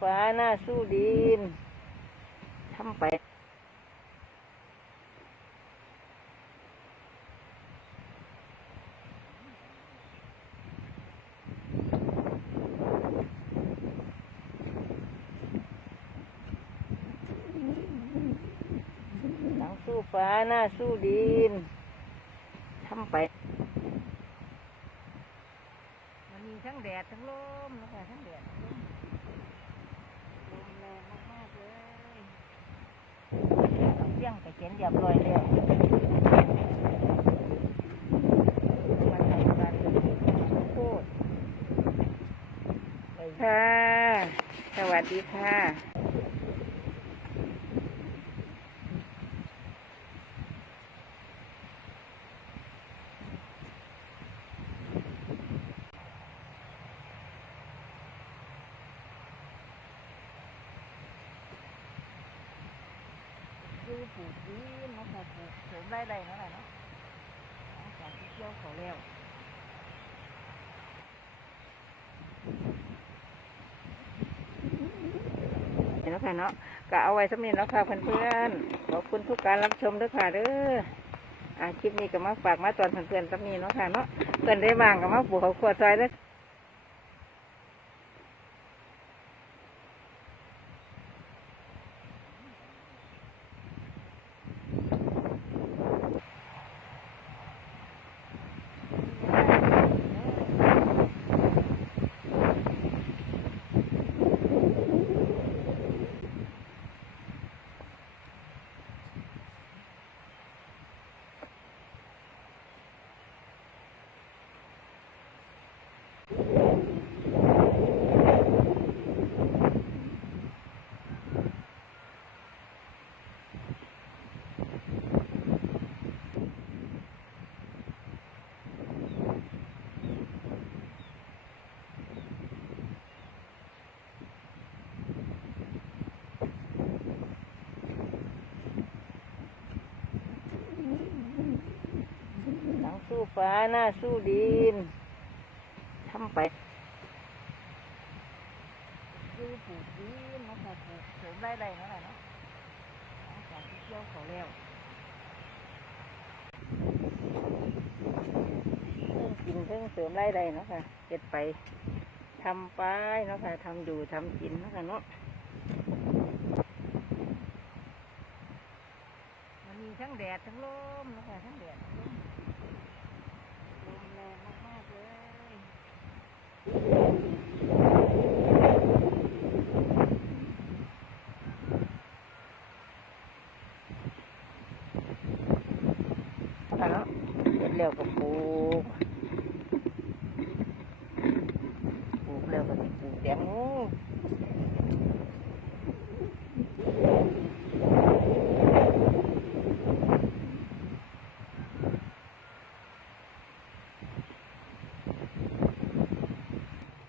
ฟ้าหน้าสู้ดินทำไปหลังสู้ฟ้าหน้าสู้ดินทำไปมันมีทั้งแดดทั้งลมนะคะทั้งแดดทั้งลมลมแรงมากๆเลย เสียงไปเขียนเรียบร้อยแล้วมาทำการโคตรค่ะ สวัสดีค่ะ ดู ปลูกดีเนาะค่ะปลูกเสริมรายได้เนาะค่ะเนาะหลังจากที่เกี่ยวเขาแล้วเห็นแล้วค่ะเนาะก็เอาไว้สำเร็จแล้วค่ะเพื่อนๆขอบคุณทุกการรับชมด้วยค่ะเด้ออาคลิปนี้ก็มาฝากมาตอนเพื่อนๆสำนีเนาะค่ะเนาะเพื่อนได้บ้างก็มาปลูกเขาวขวดซอยเด้อ ลังสู้ฟ้าหน้าสู้ดินทำ ไปดูปลูกดีเนาะค่ะปลูกเสริมรายได้เนาะค่ะเนาะหลังจากที่เกี่ยวเขาแล้วเพิ่งกินเพิ่งเสริมรายได้เนาะค่ะเก็บไปทำไปเนาะค่ะทำอยู่ทำกินเนาะค่ะเนาะมันมีทั้งแดดทั้งลมเนาะค่ะทั้งแดดทั้งลมลมแรงมากๆเลย ค่ะเนาะเสร็จแล้วก็ปลูกปลูกแล้วก็สิปลูกแตงโม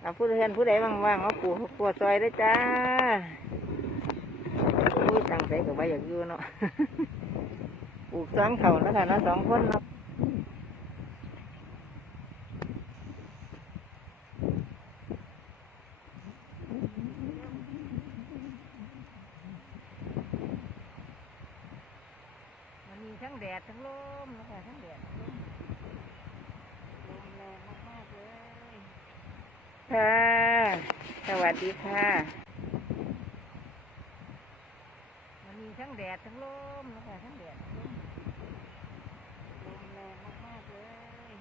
เอาผู้เรียนผู้ใดว่างๆมาปลูกปลูกซอยได้จ้าอุ้ยตั้งใจกับใบอยากอยู่เนาะ ปลูกสองเขาแล้วค่ะเนาะสองคนเนาะมันมีทั้งแดดทั้งลมนะคะทั้งแดดทั้งลมลมแรงมากๆเลยค่ะ สวัสดีค่ะมันมีทั้งแดดทั้งลมนะคะทั้งแดดทั้งลมลมแร งมากๆเลย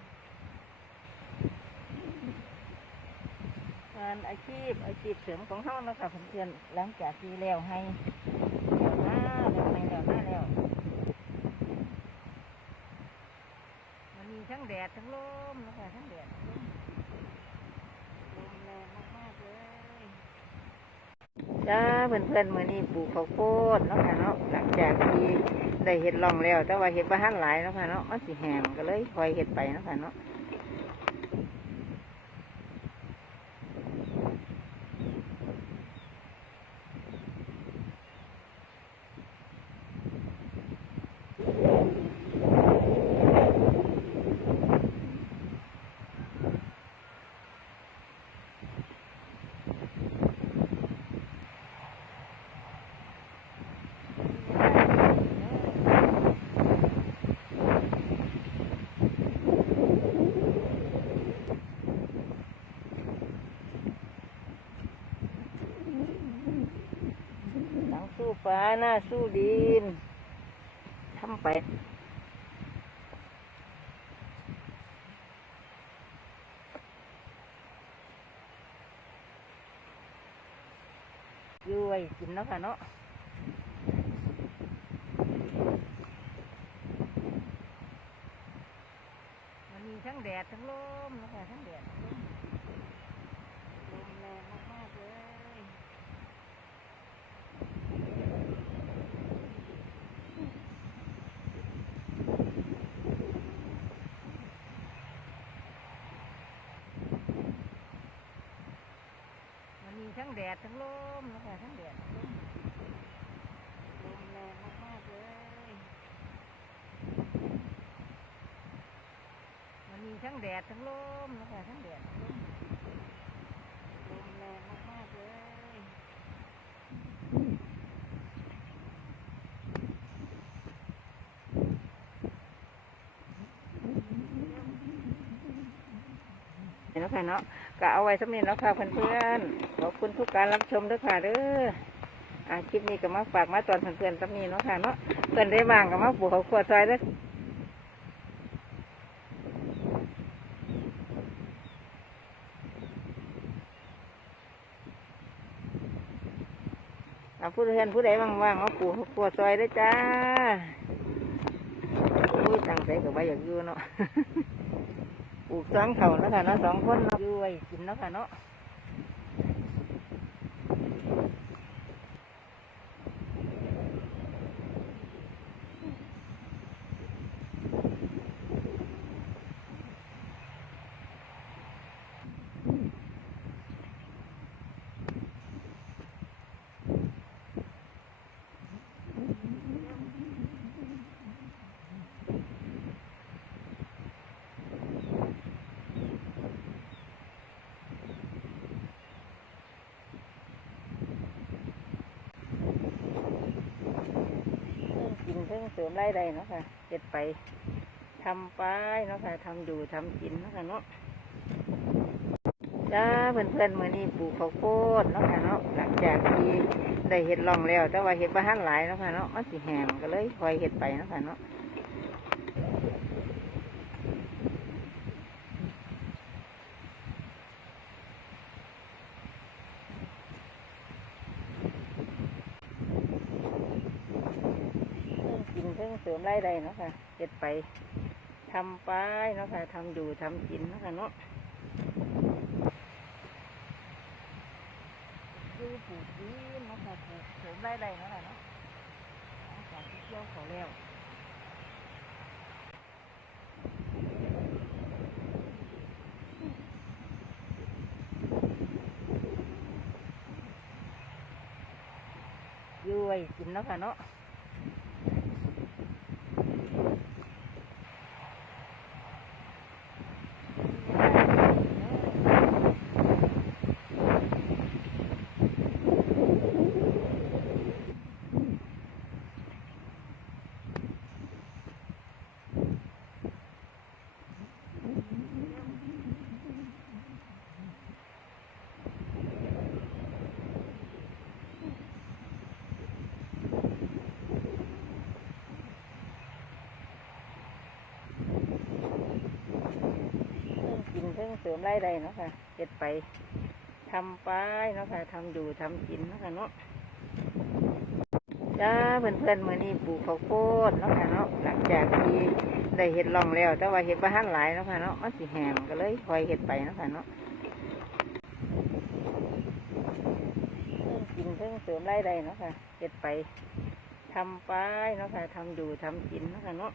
งานอาชีพอาชีพเสริมของเขานะคะเพื่อนหลังจากที่แล้วให้แล้วหน้าแล้วให้แล้วหน้าแล้วมันมีทั้งแดดทั้งลมนะคะทั้งแดดทั้งลมลมแรงมากๆเลยจ้าเพื่อนเพื่อนๆมือนี้ปลูกข้าวโพดเนาะค่ะเนาะหลังจากที่ ได้เห็ดลองแล้ว แต่ว่าเห็ดบ้านหลายแล้วค่ะเนาะมันสีแหงก็เลยคอยเห็ดไปแล้วค่ะเนาะู้ฟ้าหน้าสู้ดินทำไปยู่ไว้กินเนาะค่ะเนาะมันมีทั้งแดดทั้งลมนะคะทั้งแดดทั้งลมลมแรงมากๆเลย มันมี ทั้งแดดทั้งลมนะคะทั้งแดดทั้งลมลมแรงมากๆเลยมันมีทั้งแดดทั้งลมนะคะทั้งแดดทั้งลมลมแรงมากๆเลยเห็นแล้วค่ะเนาะก็เอาไว้สำเร็จแล้วค่ะเพื่อนๆ อบคุณทุกการรับชมด้วยค่ะเด้ออาคลิปนี้ก็มาฝากมาตอนเพื่อนๆสำนีเนาะค่ะเนาะเพื่อนได้วางก็มาปลูกเขาวขวดซอยเด้ออ่าผู้เพื่อนผู้ใดว่างๆมาปลูกเขาวขวดซอยเด้จ้าอุ้ยตั้งใจกับว่าอยากอยู่เนาะปลูกสองเขาแล้วค่ะเนาะสองคนเนาะอยู่ไว้กินแล้วค่ะเนาะ เสริมรายได้เนาะค่ะเก็ดไปทำไปเนาะค่ะทำอยู่ทำกินเนาะค่ะเนาะจ้าเพื่อนเพื่อนๆมือนี้ปลูกข้าวโพดเนาะค่ะเนาะหลังจากที่ได้เห็ดลองแล้ว แต่ว่าเห็ดบ้านหลายเนาะค่ะเนาะมันสีแหงก็เลยคอยเห็ดไปเนาะค่ะเนาะ เพิ่งกินเพิ่งเสริมรายได้เนาะ ค่ะเก็ดไปทำไปเนาะค่ะทำอยู่ทำกินเนาะค่ะเนาะดูปลูกดีเนาะค่ะปลูกเสริมรายได้เนาะค่ะเนาะจากที่เกี่ยวเขาแล้วยู่ไว้กินเนาะค่ะเนาะ เพิ่งเสริมรายได้เนาะค่ะเก็ดไปทำไปเนาะค่ะทำอยู่ทำกินเนาะค่ะเนาะจ้าเพื่อนเพื่อนๆมือนี้ปลูกข้าวโพดเนาะค่ะเนาะหลังจากที่ได้เห็ดลองแล้ว แต่ว่าเห็ดบ้านหลายเนาะค่ะเนาะมันสิแห้งก็เลยคอยเห็ดไปเนาะค่ะเนาะเพิ่งกินเพิ่งเสริมรายได้เนาะค่ะเก็ดไปทำไปเนาะค่ะทำอยู่ทำกินเนาะค่ะเนาะ